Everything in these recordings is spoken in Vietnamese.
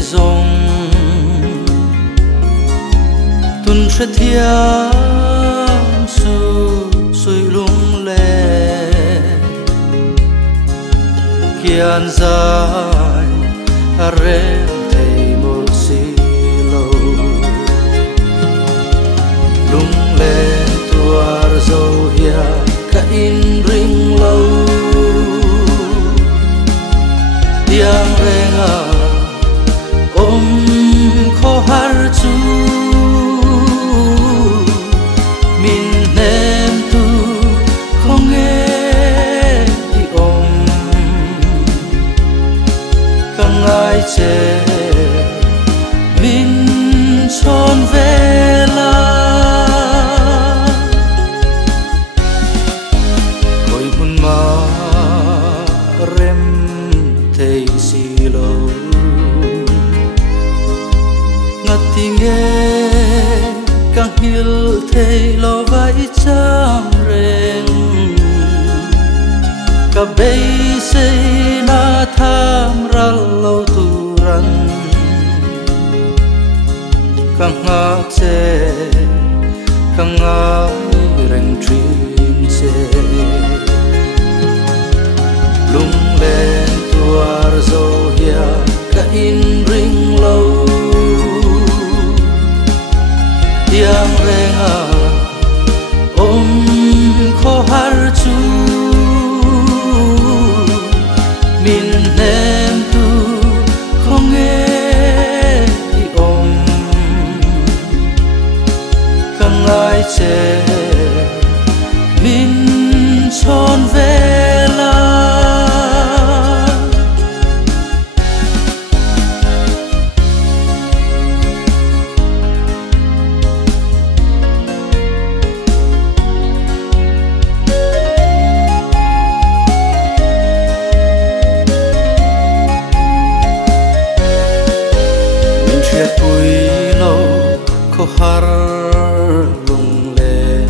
dòng tuần sẽ thiam su suy lung lệ kian dài rem thầy một xì lâu lung lệ tuar dâu hia cả in ring lâu yang renga khó har chu min nem tu không nghe đi càng ai chê min tròn về la cội bun ma rem thầy si lâu nghe càng hiểu thầy lo vai chăm rèn cả bây xây na tham ra lâu tu răng càng ngã chê càng ngã rèn truyền chê lung lên tuar dâu hia cả in ring lâu yang renga khó har chu min nem tu không nghe đi càng ai chê min tròn về la tuổi lâu khó har lung lên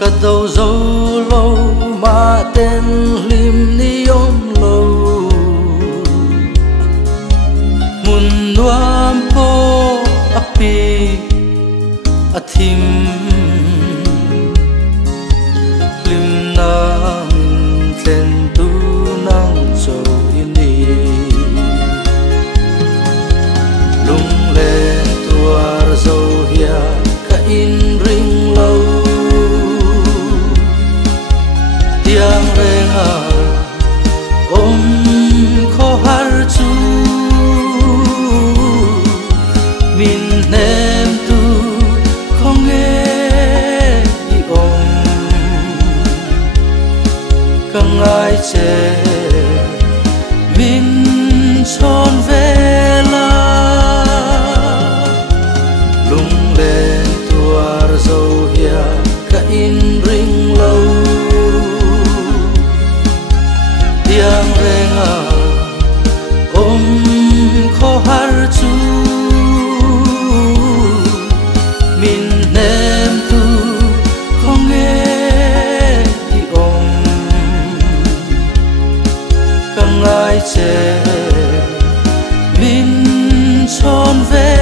cả đầu dâu lâu mà tên lim ni ôm lâu mun nuam po api athim lim na min ten tu nang zo ini lung lên tuar dâu hia cả in ring lâu tiang renga khó har chu min nem tu không nghe đi càng ai chê min tròn về la lung lên tuar dâu hia cả in ring lâu tiang renga khó har chu min nem tu không nghe đi càng ai chê min tròn về